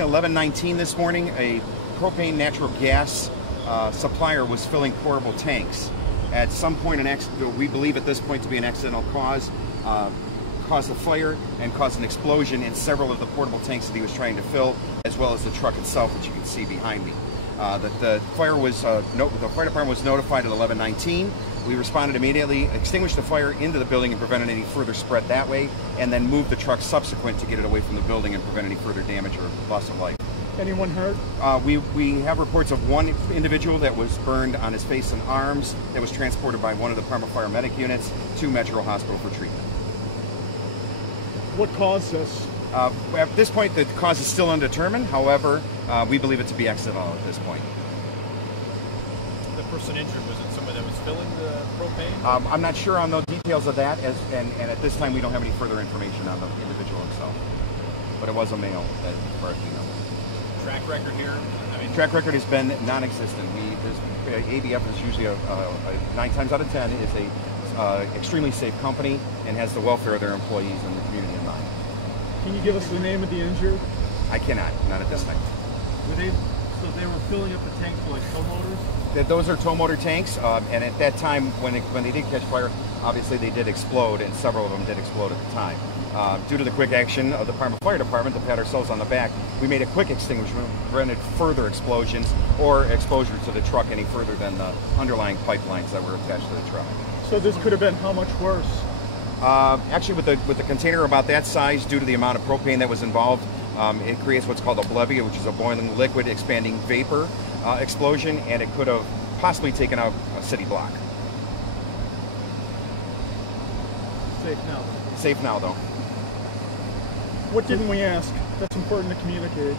11:19 this morning, a propane natural gas supplier was filling portable tanks. At some point, we believe at this point to be an accidental cause, caused a fire and caused an explosion in several of the portable tanks that he was trying to fill, as well as the truck itself, which you can see behind me. The fire department was notified at 11:19. We responded immediately, extinguished the fire into the building and prevented any further spread that way, and then moved the truck subsequent to get it away from the building and prevent any further damage or loss of life. Anyone hurt? We have reports of one individual that was burned on his face and arms that was transported by one of the Parma fire medic units to Metro Hospital for treatment. What caused this? At this point, the cause is still undetermined. However, we believe it to be accidental at this point. The person injured, was it someone that was filling the propane? I'm not sure on the details of that, and at this time we don't have any further information on the individual himself. But it was a male, as far as we know. Track record here? Track record has been non-existent. ABF is usually 9 times out of 10 is a extremely safe company and has the welfare of their employees and the community in mind. Can you give us the name of the injured? I cannot, not at this time. So they were filling up the tanks for like tow motors? Those are tow motor tanks, and at that time, when they did catch fire, obviously they did explode, and several of them did explode at the time. Due to the quick action of the Parma Fire Department to pat ourselves on the back, we made a quick extinguishment, prevented further explosions or exposure to the truck any further than the underlying pipelines that were attached to the truck. So this could have been how much worse? Actually, with the container about that size, due to the amount of propane that was involved, it creates what's called a blevy, which is a boiling liquid expanding vapor explosion, and it could have possibly taken out a city block. Safe now, though. Safe now, though. What didn't we ask? That's important to communicate.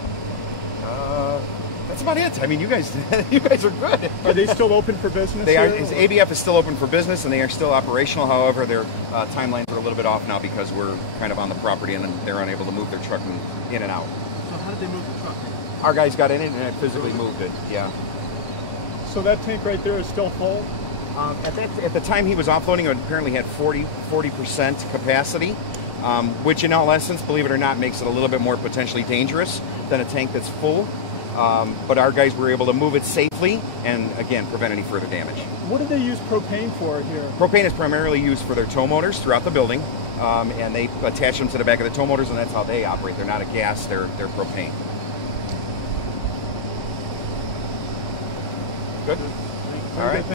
That's about it. I mean, you guys are good. Are they still open for business? They are. ABF is still open for business, and they are still operational. However, their timelines are a little bit off now because we're kind of on the property, and they're unable to move their truck in and out. So how did they move the truck? Our guys got in it and physically moved it. Yeah. So that tank right there is still full? At the time he was offloading, it apparently had 40% capacity, which in all essence, believe it or not, makes it a little bit more potentially dangerous than a tank that's full. But our guys were able to move it safely and, again, prevent any further damage. What do they use propane for here? Propane is primarily used for their tow motors throughout the building, and they attach them to the back of the tow motors, and that's how they operate. They're not a gas, they're propane. Good? All right.